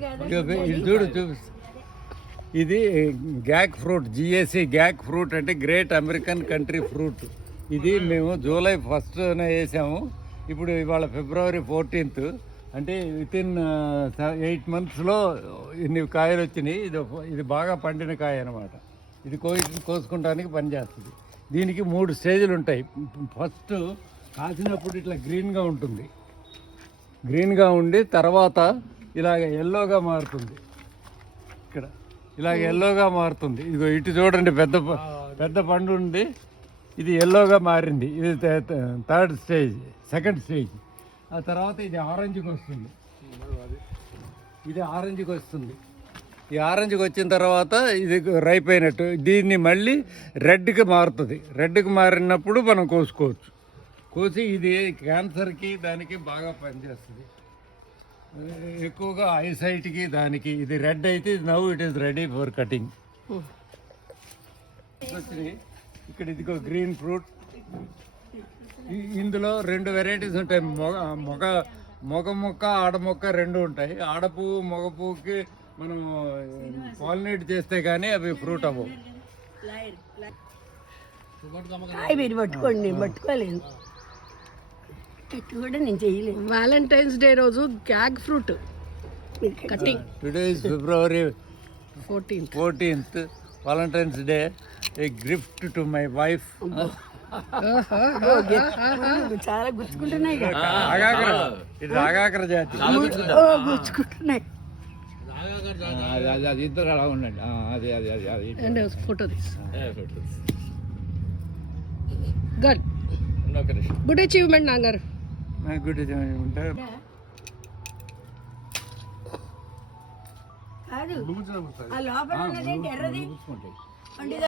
ఇది చూడు చూపిస్తా. ఇది gac fruit, GSC gac fruit అంటే గ్రేట్ అమెరికన్ కంట్రీ ఫ్రూట్. ఇది మేము జూలై 1న వేసాము. ఇప్పుడు ఇవాళ ఫిబ్రవరి 14th, అంటే వితిన్ 8 monthsలో ఇన్ని కాయలు వచ్చినాయి. ఇది బాగా పండిన కాయ అనమాట. ఇది కోసుకుంటానికి పనిచేస్తుంది. దీనికి 3 స్టేజ్లు ఉంటాయి. ఫస్ట్ కాసినప్పుడు ఇట్లా గ్రీన్గా ఉంటుంది, గ్రీన్గా ఉండి తర్వాత ఇలాగ ఎల్లోగా మారుతుంది. ఇక్కడ ఇలాగ ఎల్లోగా మారుతుంది. ఇదిగో ఇటు చూడండి, పెద్ద పండు ఉంది, ఇది ఎల్లోగా మారింది. ఇది 3rd స్టేజ్, 2nd స్టేజ్. ఆ తర్వాత ఇది ఆరెంజ్కి వస్తుంది. ఇది ఆరెంజ్కి వస్తుంది. ఈ ఆరెంజ్కి వచ్చిన తర్వాత ఇది రైప్ అయినట్టు. దీన్ని మళ్ళీ రెడ్కి మారుతుంది. రెడ్కి మారినప్పుడు మనం కోసుకోవచ్చు. కోసి ఇది క్యాన్సర్కి దానికి బాగా పనిచేస్తుంది. ఎక్కువగా ఐసైట్కి దానికి. ఇది రెడ్ అయితే now it is ready for cutting. వచ్చినాయి ఇక్కడ. ఇదిగో గ్రీన్ ఫ్రూట్. ఇందులో 2 వెరైటీస్ ఉంటాయి. మగ మొక్క, ఆడ మొక్క 2 ఉంటాయి. ఆడపువ్వు మగ పువ్వుకి మనం పాలినేట్ చేస్తే కానీ అవి ఫ్రూట్ అవ్వవు. మీరు పట్టుకోండి, నేను పట్టుకోలేను. కూడా నేను చేయలేను. వ్యాలంటైన్స్ డే రోజు gag fruit cutting. Today is February 14th. Valentine's day. A gift to my wife. చాలా గుచ్చుకుంటున్నాయి. ఇది ఆగాకర జాతి. గుచ్చుకుంటున్నాయి. అది ఇద్దరు అలా ఉండండి. And photo good good achievement నాన్నగారు. గుడ్ ఉంటారు. కాదు, ఆ లోపల ఉన్నదేంటి ఎర్రది?